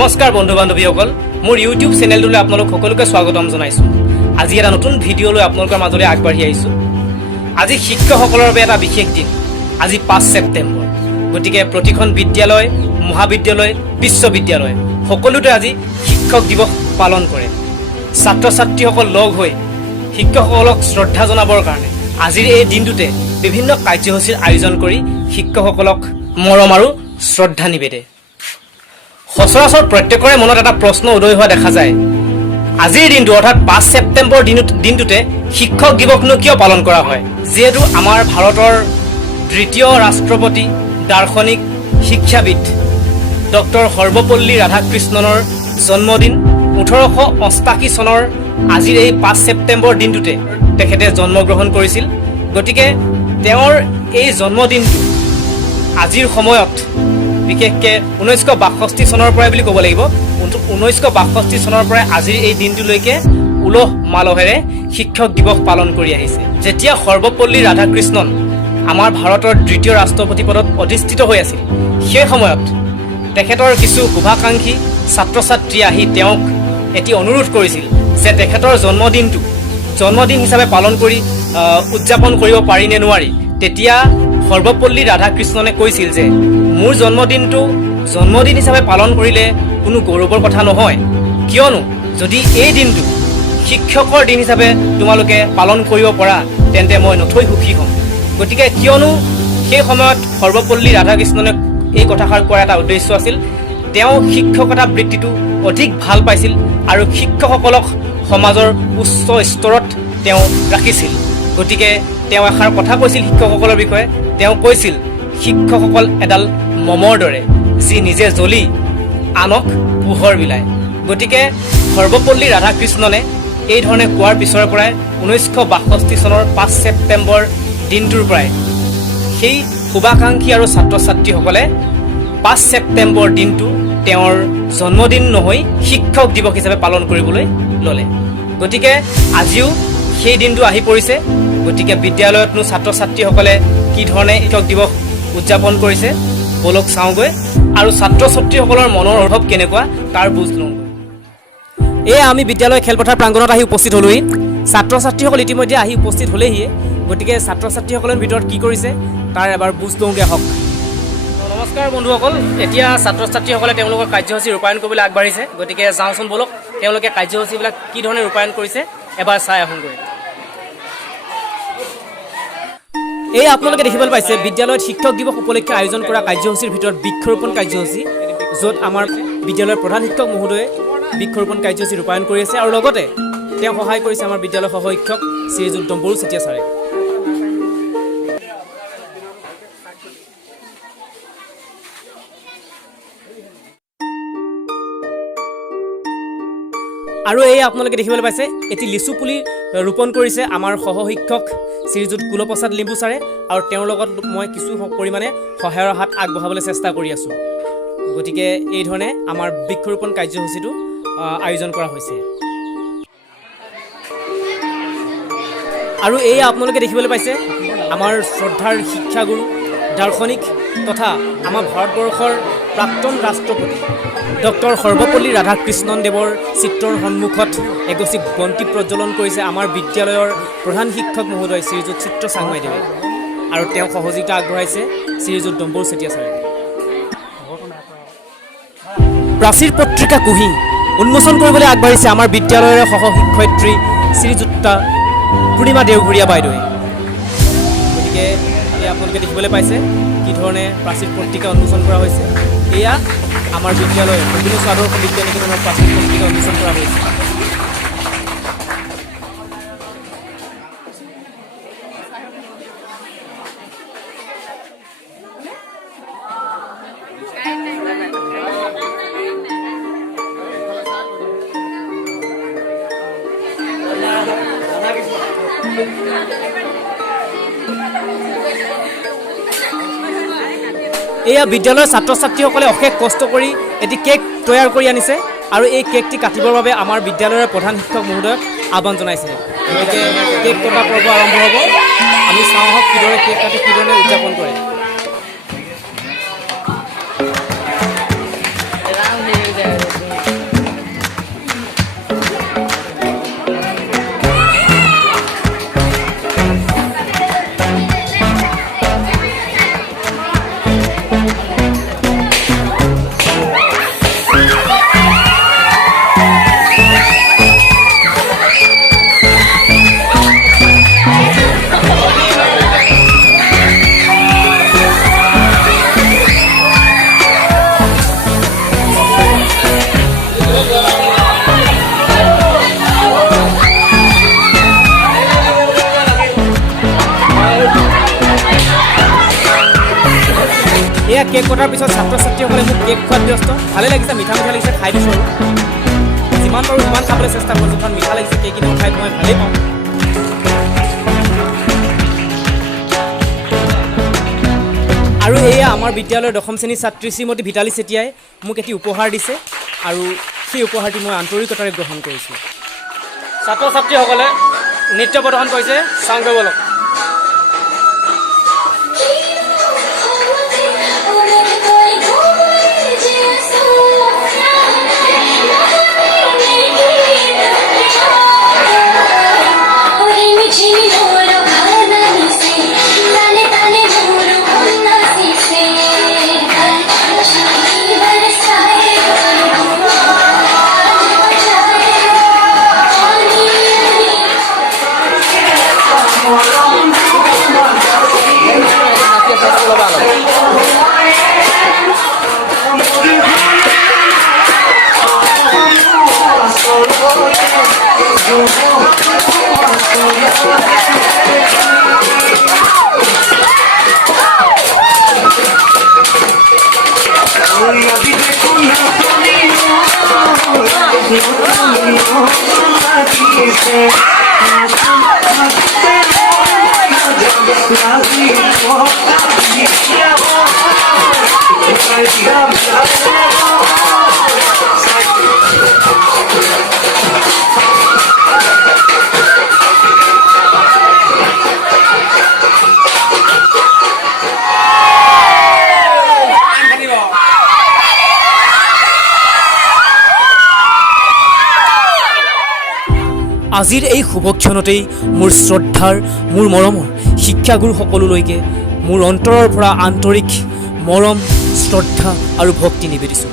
নমস্কাৰ বন্ধু বান্ধৱীসকল, মোৰ ইউটিউব চেনেলটোলৈ আপোনালোক সকলোকে স্বাগতম জনাইছোঁ। আজি এটা নতুন ভিডিঅ' লৈ আপোনালোকৰ মাজলৈ আগবাঢ়ি আহিছোঁ। আজি শিক্ষকসকলৰ বাবে এটা বিশেষ দিন। আজি 5 ছেপ্টেম্বৰ। গতিকে প্ৰতিখন বিদ্যালয়, মহাবিদ্যালয়, বিশ্ববিদ্যালয় সকলোতে আজি শিক্ষক দিৱস পালন কৰে। ছাত্ৰ ছাত্ৰীসকল লগ হৈ শিক্ষকসকলক শ্ৰদ্ধা জনাবৰ কাৰণে আজিৰ এই দিনটোতে বিভিন্ন কাৰ্যসূচীৰ আয়োজন কৰি শিক্ষকসকলক মৰম আৰু শ্ৰদ্ধা নিবেদে। সচৰাচৰ প্ৰত্যেকৰে মনত এটা প্ৰশ্ন উদয় হোৱা দেখা যায়, আজিৰ দিনটো অৰ্থাৎ 5 ছেপ্টেম্বৰ দিনটোতে শিক্ষক দিৱসনো কিয় পালন কৰা হয়? যিহেতু আমাৰ ভাৰতৰ দ্বিতীয় ৰাষ্ট্ৰপতি, দাৰ্শনিক, শিক্ষাবিদ ডক্টৰ সৰ্বপল্লী ৰাধাকৃষ্ণনৰ জন্মদিন 1888 চনৰ আজিৰ এই 5 ছেপ্টেম্বৰ দিনটোতে তেখেতে জন্মগ্ৰহণ কৰিছিল। গতিকে তেওঁৰ এই জন্মদিনটো আজিৰ সময়ত বিশেষকৈ 1962 চনৰ পৰাই বুলি ক'ব লাগিব, 1962 চনৰ পৰাই আজিৰ এই দিনটোলৈকে উলহ মালহেৰে শিক্ষক দিৱস পালন কৰি আহিছে। যেতিয়া সৰ্বপল্লী ৰাধাকৃষ্ণন আমাৰ ভাৰতৰ দ্বিতীয় ৰাষ্ট্ৰপতি পদত অধিষ্ঠিত হৈ আছিল, সেই সময়ত তেখেতৰ কিছু শুভাকাংক্ষী ছাত্ৰ ছাত্ৰীয়ে আহি তেওঁক এটি অনুৰোধ কৰিছিল যে তেখেতৰ জন্মদিন হিচাপে পালন কৰি উদযাপন কৰিব পাৰি নে নোৱাৰি। তেতিয়া সৰ্বপল্লী ৰাধাকৃষ্ণনে কৈছিল যে মোৰ জন্মদিন হিচাপে পালন কৰিলে কোনো গৌৰৱৰ কথা নহয়, কিয়নো যদি এই দিনটো শিক্ষকৰ দিন হিচাপে তোমালোকে পালন কৰিব পৰা তেন্তে মই নথৈ সুখী হ'ম। গতিকে কিয়নো সেই সময়ত সৰ্বপল্লী ৰাধাকৃষ্ণনে এই কথাষাৰ কোৱাৰ এটা উদ্দেশ্য আছিল, তেওঁ শিক্ষকতা বৃত্তিটো অধিক ভাল পাইছিল আৰু শিক্ষকসকলক সমাজৰ উচ্চ স্তৰত তেওঁ ৰাখিছিল। গতিকে তেওঁ এষাৰ কথা কৈছিল শিক্ষকসকলৰ বিষয়ে। তেওঁ কৈছিল, শিক্ষকসকল এডাল মমৰ দৰে, যি নিজে জ্বলি আনক পোহৰ বিলায়। গতিকে সৰ্বপল্লী ৰাধাকৃষ্ণনে এই ধৰণে কোৱাৰ পিছৰে পৰাই 1962 চনৰ 5 ছেপ্টেম্বৰ দিনটোৰ পৰাই সেই শুভাকাংক্ষী আৰু ছাত্ৰ ছাত্ৰীসকলে 5 ছেপ্টেম্বৰ দিনটো তেওঁৰ জন্মদিন নহৈ শিক্ষক দিৱস হিচাপে পালন কৰিবলৈ ল'লে। গতিকে আজিও সেই দিনটো আহি পৰিছে। গতিকে বিদ্যালয়তনো ছাত্ৰ ছাত্ৰীসকলে কি ধৰণে শিক্ষক দিৱস উদযাপন কৰিছে বলক চাওঁগৈ আৰু ছাত্ৰ ছাত্ৰীসকলৰ মনৰ অনুভৱ কেনেকুৱা তাৰ বুজ লওঁগৈ। এয়া আমি বিদ্যালয় খেলপথাৰ প্ৰাংগণত আহি উপস্থিত হ'লোহি। ছাত্ৰ ছাত্ৰীসকল ইতিমধ্যে আহি উপস্থিত হ'লেহিয়ে। গতিকে ছাত্ৰ ছাত্ৰীসকলৰ ভিতৰত কি কৰিছে তাৰ এবাৰ বুজ লওঁগৈ আহক। নমস্কাৰ বন্ধুসকল, এতিয়া ছাত্ৰ ছাত্ৰীসকলে তেওঁলোকৰ কাৰ্যসূচী ৰূপায়ণ কৰিবলৈ আগবাঢ়িছে। গতিকে যাওঁচোন বলক, তেওঁলোকে কাৰ্যসূচীবিলাক কি ধৰণে ৰূপায়ণ কৰিছে এবাৰ চাই আহোঁগৈ। এই আপোনালোকে দেখিবলৈ পাইছে বিদ্যালয়ত শিক্ষক দিৱস উপলক্ষে আয়োজন কৰা কাৰ্যসূচীৰ ভিতৰত বৃক্ষৰোপণ কাৰ্যসূচী, য'ত আমাৰ বিদ্যালয়ৰ প্ৰধান শিক্ষক মহোদয়ে বৃক্ষৰোপণ কাৰ্যসূচী ৰূপায়ণ কৰি আছে আৰু লগতে তেওঁ সহায় কৰিছে আমাৰ বিদ্যালয়ৰ সহ শিক্ষক শ্ৰীযুত ডম্বৰু চেতিয়া ছাৰে। আৰু এই আপোনালোকে দেখিবলৈ পাইছে এটি লিচু পুলি ৰোপণ কৰিছে আমাৰ সহ শিক্ষক শ্ৰীযুত কুলপ্ৰসাদ লিম্বু ছাৰে, আৰু তেওঁৰ লগত মই কিছু পৰিমাণে সহায়ৰ হাত আগবঢ়াবলৈ চেষ্টা কৰি আছোঁ। গতিকে এই ধৰণে আমাৰ বৃক্ষৰোপণ কাৰ্যসূচীটো আয়োজন কৰা হৈছে। আৰু এয়া আপোনালোকে দেখিবলৈ পাইছে আমাৰ শ্ৰদ্ধাৰ শিক্ষাগুৰু, দাৰ্শনিক তথা আমাৰ ভাৰতবৰ্ষৰ প্ৰাক্তন ৰাষ্ট্ৰপতি ডক্টৰ সৰ্বপল্লী ৰাধাকৃষ্ণন দেৱৰ চিত্ৰৰ সন্মুখত এগছি বন্তি প্ৰজ্বলন কৰিছে আমাৰ বিদ্যালয়ৰ প্ৰধান শিক্ষক মহোদয় শ্ৰীযুত চিত্ৰ চাংমাইদেৱে, আৰু তেওঁ সহযোগিতা আগবঢ়াইছে শ্ৰীযুত ডম্বৰু চেতিয়া ছাৰে। প্ৰাচীৰ পত্ৰিকা কুহি উন্মোচন কৰিবলৈ আগবাঢ়িছে আমাৰ বিদ্যালয়ৰ সহ শিক্ষয়িত্ৰী শ্ৰীযুক্তা পূৰ্ণিমা দেওঘৰীয়া বাইদেৱে। গতিকে এয়া আপোনালোকে দেখিবলৈ পাইছে কি ধৰণে প্ৰাচীৰ পত্ৰিকা উন্মোচন কৰা হৈছে। এয়া আমাৰ বিদ্যালয়ৰ বিভিন্ন আদৰ্শ বিজ্ঞানীকেতনৰ প্ৰাচীৰ পত্ৰিকা উন্মোচন কৰা হৈছে। এয়া বিদ্যালয়ৰ ছাত্ৰ ছাত্ৰীসকলে অশেষ কষ্ট কৰি এটি কেক তৈয়াৰ কৰি আনিছে, আৰু এই কেকটি কাটিবৰ বাবে আমাৰ বিদ্যালয়ৰ প্ৰধান শিক্ষক মহোদয়ক আহ্বান জনাইছে। গতিকে কেক কটা পৰ্ব আৰম্ভ হ'ব। আমি চাওঁ আহক কিদৰে কেক কাটি কিদৰে উদযাপন কৰে। কেক কটাৰ পিছত ছাত্ৰ ছাত্ৰীসকলে মোক কেক খোৱাত ব্যস্ত। ভালে লাগিছে, মিঠা মিঠা লাগিছে, খাই দিছোঁ আৰু যিমান পাৰোঁ সিমান খাবলৈ চেষ্টা কৰিছোঁ, কাৰণ মিঠা লাগিছে, কেক এনেও খাই মই ভালেই পাওঁ। আৰু এয়া আমাৰ বিদ্যালয়ৰ 10ম শ্ৰেণীৰ ছাত্ৰী শ্ৰীমতী ভিতালী চেতিয়াই মোক এটি উপহাৰ দিছে, আৰু সেই উপহাৰটি মই আন্তৰিকতাৰে গ্ৰহণ কৰিছোঁ। ছাত্ৰ ছাত্ৰীসকলে নৃত্য প্ৰদৰ্শন কৰিছে, চাওঁ গৈ বলক। আজিৰ এই শুভক্ষণতেই মোৰ শ্ৰদ্ধাৰ, মোৰ মৰমৰ শিক্ষাগুৰু সকলোলৈকে মোৰ অন্তৰৰ পৰা আন্তৰিক মৰম, শ্ৰদ্ধা আৰু ভক্তি নিবেদিছোঁ।